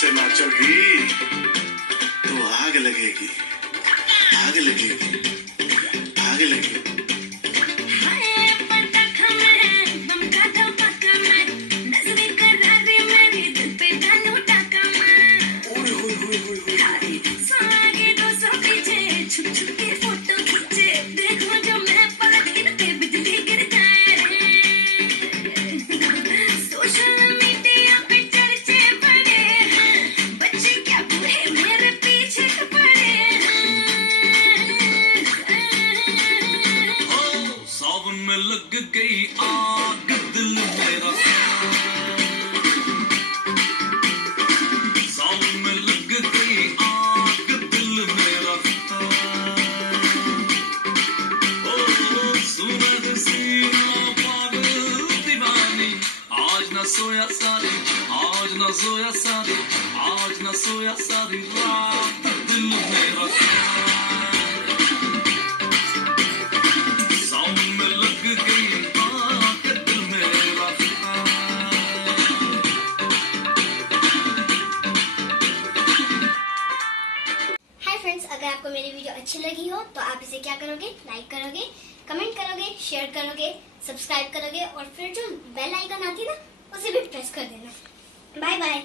से नाचोगी तो आग लगेगी, आग लगेगी, आग लगेगी। में लग गई आग दिल मेरा, सावन में लग गई आग दिल मेरा। ओ सुनर सीना पागल दीवानी, आज न सोया सारी, आज न सोया सारी, आज न सोया सारी रात दिल मेरा। अगर आपको मेरी वीडियो अच्छी लगी हो तो आप इसे क्या करोगे, लाइक करोगे, कमेंट करोगे, शेयर करोगे, सब्सक्राइब करोगे और फिर जो बेल आइकन आती है ना उसे भी प्रेस कर देना। Bye bye.